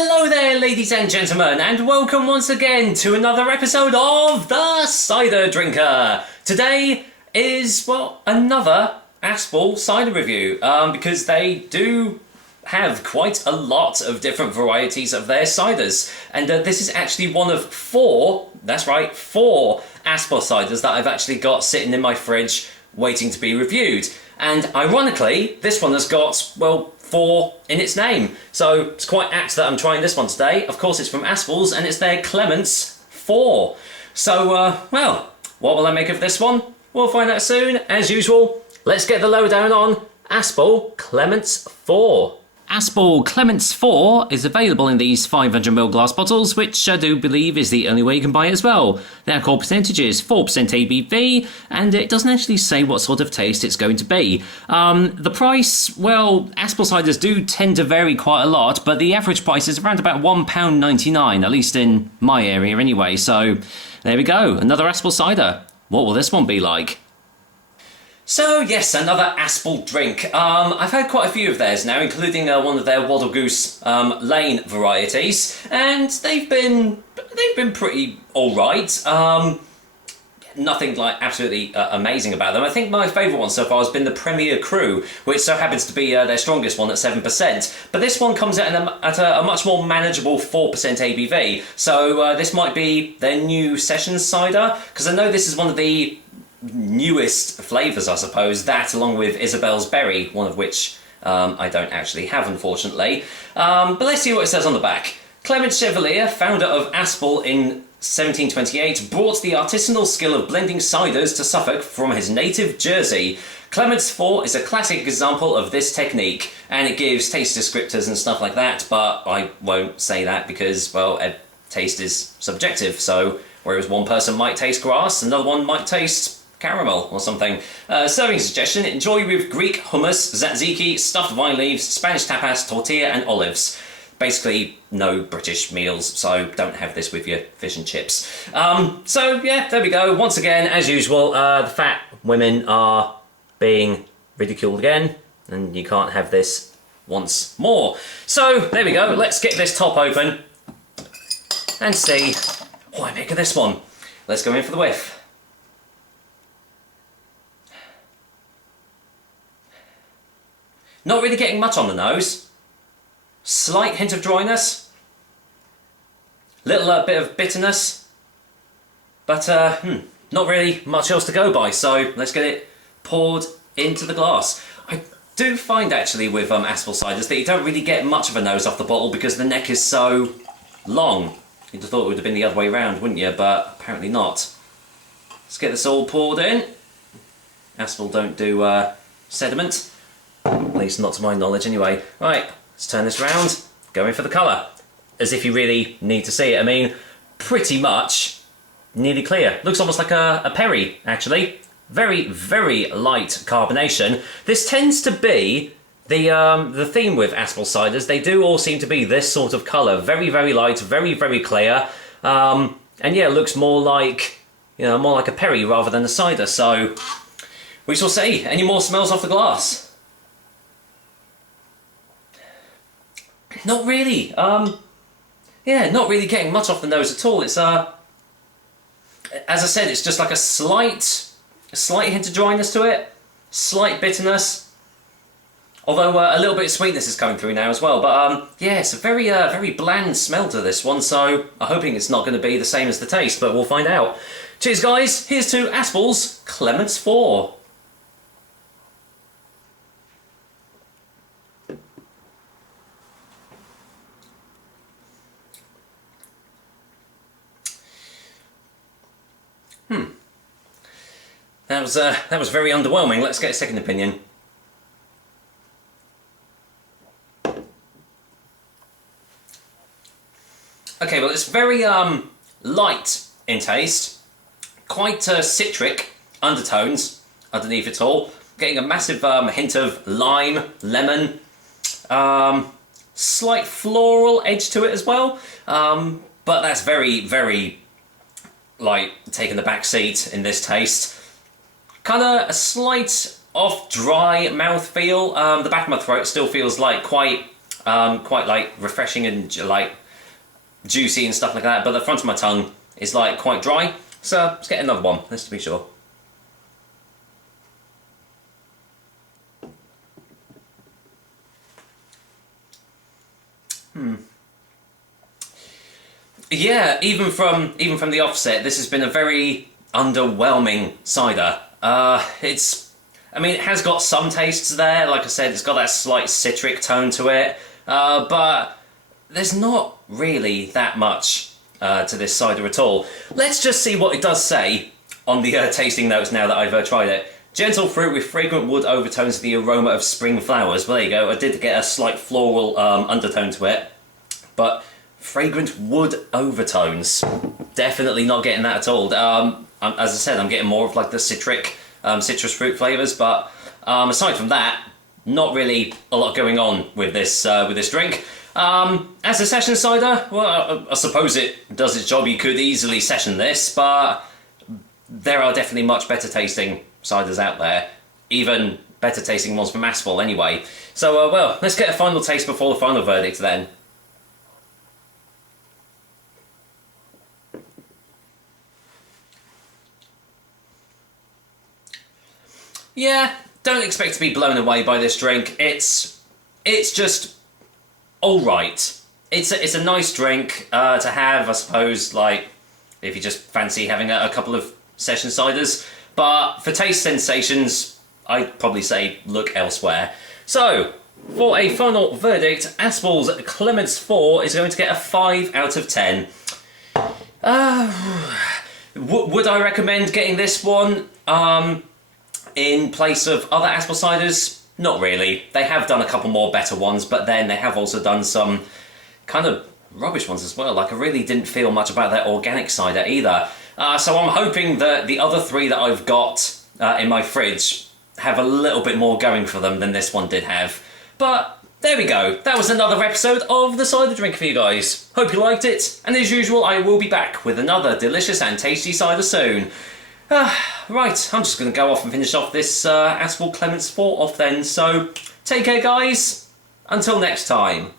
Hello there, ladies and gentlemen, and welcome once again to another episode of The Cider Drinker. Today is, well, another Aspall cider review, because they do have quite a lot of different varieties of their ciders. And this is actually one of four, that's right, four Aspall ciders that I've actually got sitting in my fridge waiting to be reviewed. And ironically, this one has got, well, 4 in its name. So it's quite apt that I'm trying this one today. Of course, it's from Aspall's and it's their Clement's 4. So, well, what will I make of this one? We'll find out soon. As usual, let's get the lowdown on Aspall Clement's 4. Aspall Clement's 4 is available in these 500ml glass bottles, which I do believe is the only way you can buy it as well. Their alcohol percentage is 4% ABV, and it doesn't actually say what sort of taste it's going to be. The price, well, Aspall ciders do tend to vary quite a lot, but the average price is around about £1.99, at least in my area anyway. So there we go, another Aspall cider. What will this one be like? So yes, another Aspall drink. I've had quite a few of theirs now, including one of their Waddle Goose Lane varieties, and they've been pretty all right. Nothing like absolutely amazing about them. I think my favourite one so far has been the Premier Cru, which so happens to be their strongest one at 7%. But this one comes at a much more manageable 4% ABV. So this might be their new Sessions cider, because I know this is one of the newest flavours, I suppose, that along with Isabel's Berry, one of which I don't actually have, unfortunately. But let's see what it says on the back. Clement Chevalier, founder of Aspall in 1728, brought the artisanal skill of blending ciders to Suffolk from his native Jersey. Clement's 4 is a classic example of this technique, and it gives taste descriptors and stuff like that, but I won't say that because, well, taste is subjective, so whereas one person might taste grass, another one might taste caramel or something. Serving suggestion: enjoy with Greek hummus, tzatziki, stuffed vine leaves, Spanish tapas, tortilla and olives. Basically no British meals, so don't have this with your fish and chips. So yeah, there we go. Once again, as usual, the fat women are being ridiculed again, and you can't have this once more. So there we go, let's get this top open and see what I make of this one. Let's go in for the whiff. Not really getting much on the nose. Slight hint of dryness. Little bit of bitterness. But not really much else to go by, so let's get it poured into the glass. I do find actually with Aspall ciders that you don't really get much of a nose off the bottle because the neck is so long. You'd have thought it would have been the other way around, wouldn't you? But apparently not. Let's get this all poured in. Aspall don't do sediment. At least not to my knowledge anyway. Right, let's turn this round, go in for the colour. As if you really need to see it. I mean, pretty much nearly clear. Looks almost like a Perry, actually. Very, very light carbonation. This tends to be the theme with Aspall ciders. They do all seem to be this sort of colour. Very, very light, very, very clear. And yeah, it looks more like, you know, more like a Perry rather than a cider. So we shall see. Any more smells off the glass? Not really. Yeah, not really getting much off the nose at all. It's as I said, it's just like a slight hint of dryness to it, slight bitterness. Although a little bit of sweetness is coming through now as well. But yeah, it's a very very bland smell to this one. So I'm hoping it's not going to be the same as the taste, but we'll find out. Cheers, guys. Here's to Aspall's Clement's 4. That was very underwhelming. Let's get a second opinion. Okay, well, it's very light in taste, quite citric undertones underneath it all. Getting a massive hint of lime, lemon, slight floral edge to it as well. But that's very, very like taking the back seat in this taste. Kind of a slight off dry mouth feel. The back of my throat still feels like quite quite like refreshing and like juicy and stuff like that, but the front of my tongue is like quite dry. So let's get another one, just to be sure. Yeah, even from the offset, this has been a very underwhelming cider. I mean, it has got some tastes there. Like I said, it's got that slight citric tone to it, but there's not really that much to this cider at all. Let's just see what it does say on the tasting notes now that I've tried it. Gentle fruit with fragrant wood overtones and the aroma of spring flowers. Well, there you go. I did get a slight floral undertone to it, but fragrant wood overtones. Definitely not getting that at all. As I said, I'm getting more of like the citric, citrus fruit flavours, but aside from that, not really a lot going on with this drink. As a session cider, well, I suppose it does its job. You could easily session this, but there are definitely much better tasting ciders out there, even better tasting ones from Aspall anyway. So, well, let's get a final taste before the final verdict then. Yeah, don't expect to be blown away by this drink. It's just all right. It's a nice drink to have, I suppose, like if you just fancy having a couple of session ciders. But for taste sensations, I'd probably say look elsewhere. So, for a final verdict, Aspall's Clement's 4 is going to get a 5 out of 10. Would I recommend getting this one in place of other Aspall ciders? Not really. They have done a couple more better ones, but then they have also done some kind of rubbish ones as well. Like, I really didn't feel much about their organic cider either. So I'm hoping that the other 3 that I've got in my fridge have a little bit more going for them than this one did have. But there we go. That was another episode of The Cider Drink for you guys. Hope you liked it. And as usual, I will be back with another delicious and tasty cider soon. Right, I'm just going to go off and finish off this Aspall Clement's 4 off then. So take care, guys. Until next time.